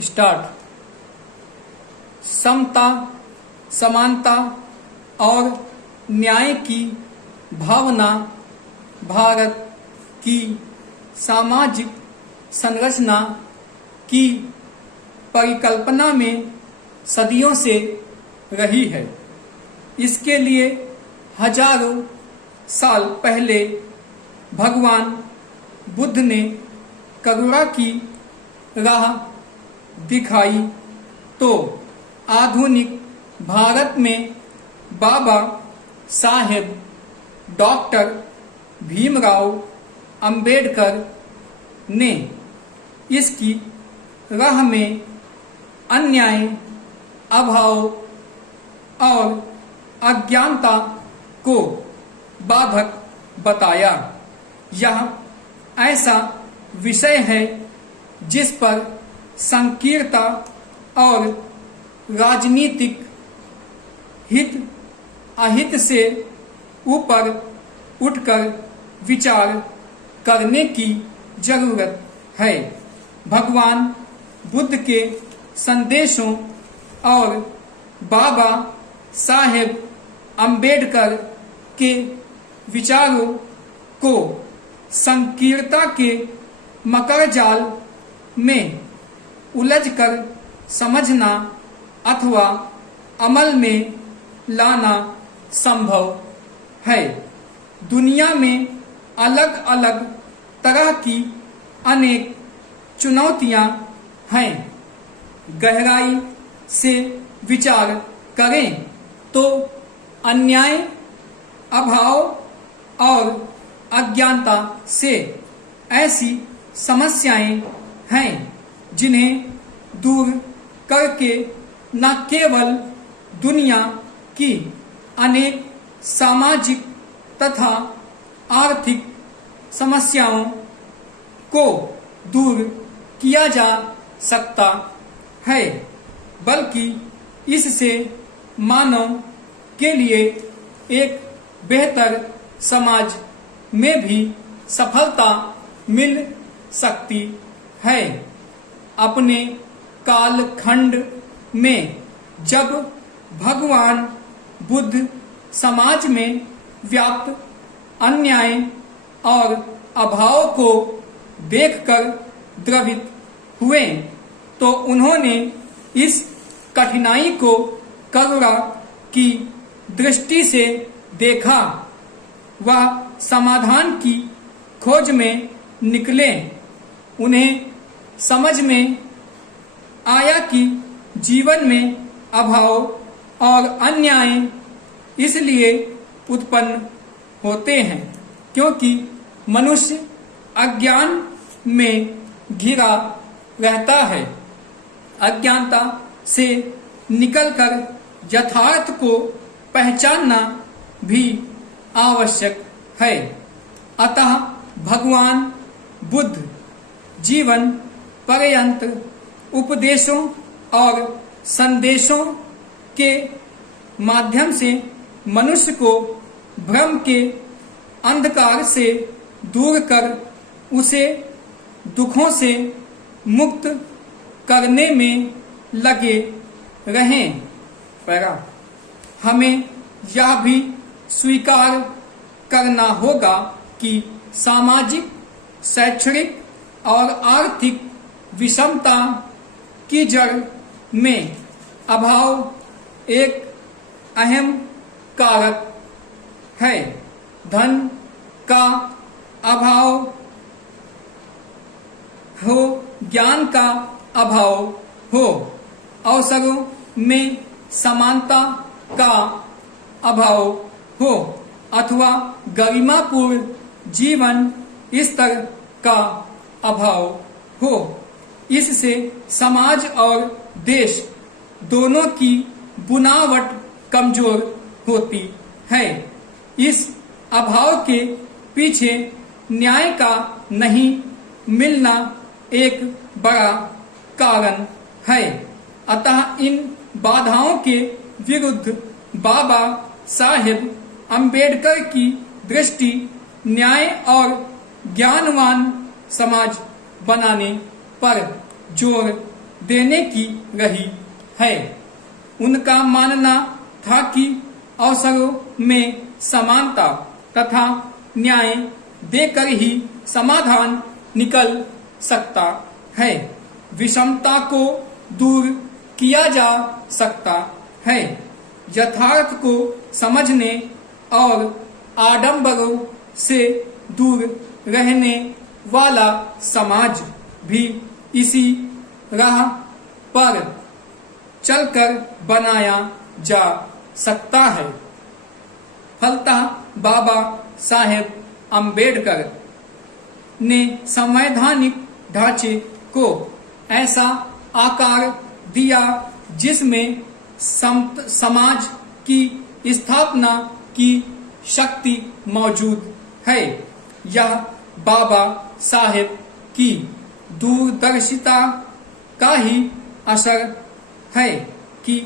Start. समता, समानता और न्याय की भावना भारत की सामाजिक संरचना की परिकल्पना में सदियों से रही है। इसके लिए हजारों साल पहले भगवान बुद्ध ने करुणा की राह दिखाई, तो आधुनिक भारत में बाबा साहेब डॉक्टर भीमराव अंबेडकर ने इसकी राह में अन्याय, अभाव और अज्ञानता को बाधक बताया। यह ऐसा विषय है जिस पर संकीर्णता और राजनीतिक हित अहित से ऊपर उठकर विचार करने की जरूरत है। भगवान बुद्ध के संदेशों और बाबा साहेब अंबेडकर के विचारों को संकीर्णता के मकड़जाल में उलझकर समझना अथवा अमल में लाना संभव है। दुनिया में अलग अलग तरह की अनेक चुनौतियां हैं। गहराई से विचार करें तो अन्याय, अभाव और अज्ञानता से ऐसी समस्याएं हैं जिन्हें दूर करके न केवल दुनिया की अनेक सामाजिक तथा आर्थिक समस्याओं को दूर किया जा सकता है, बल्कि इससे मानव के लिए एक बेहतर समाज में भी सफलता मिल सकती है। अपने कालखंड में जब भगवान बुद्ध समाज में व्याप्त अन्याय और अभाव को देखकर द्रवित हुए, तो उन्होंने इस कठिनाई को करुणा की दृष्टि से देखा। वह समाधान की खोज में निकले। उन्हें समझ में आया कि जीवन में अभाव और अन्याय इसलिए उत्पन्न होते हैं क्योंकि मनुष्य अज्ञान में घिरा रहता है। अज्ञानता से निकलकर यथार्थ को पहचानना भी आवश्यक है। अतः भगवान बुद्ध जीवन पर्यंत उपदेशों और संदेशों के माध्यम से मनुष्य को भ्रम के अंधकार से दूर कर उसे दुखों से मुक्त करने में लगे रहें। पैरा हमें यह भी स्वीकार करना होगा कि सामाजिक, शैक्षणिक और आर्थिक विषमता की जड़ में अभाव एक अहम कारक है। धन का अभाव हो, ज्ञान का अभाव हो, अवसरों में समानता का अभाव हो अथवा गरिमापूर्ण जीवन स्तर का अभाव हो, इससे समाज और देश दोनों की बुनावट कमजोर होती है। इस अभाव के पीछे न्याय का नहीं मिलना एक बड़ा कारण है। अतः इन बाधाओं के विरुद्ध बाबा साहेब अंबेडकर की दृष्टि न्याय और ज्ञानवान समाज बनाने पर जोर देने की रही है। उनका मानना था कि अवसरों में समानता तथा न्याय देकर ही समाधान निकल सकता है। विषमता को दूर किया जा सकता है। यथार्थ को समझने और आडंबरों से दूर रहने वाला समाज भी इसी राह पर चलकर बनाया जा सकता है। फलतः बाबा साहेब अम्बेडकर ने संवैधानिक ढांचे को ऐसा आकार दिया जिसमें समाज की स्थापना की शक्ति मौजूद है। यह बाबा साहेब की दूरदर्शिता का ही असर है कि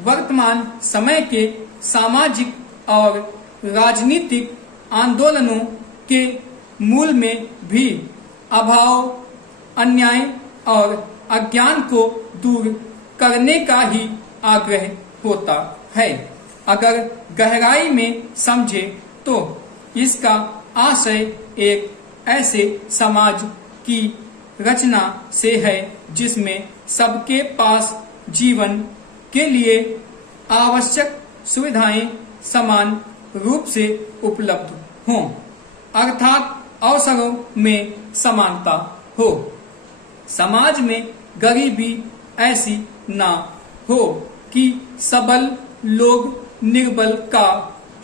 वर्तमान समय के सामाजिक और राजनीतिक आंदोलनों के मूल में भी अभाव, अन्याय और अज्ञान को दूर करने का ही आग्रह होता है। अगर गहराई में समझे तो इसका आशय एक ऐसे समाज की रचना से है जिसमें सबके पास जीवन के लिए आवश्यक सुविधाएं समान रूप से उपलब्ध हों, अर्थात अवसरों में समानता हो। समाज में गरीबी ऐसी ना हो कि सबल लोग निर्बल का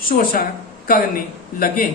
शोषण करने लगे।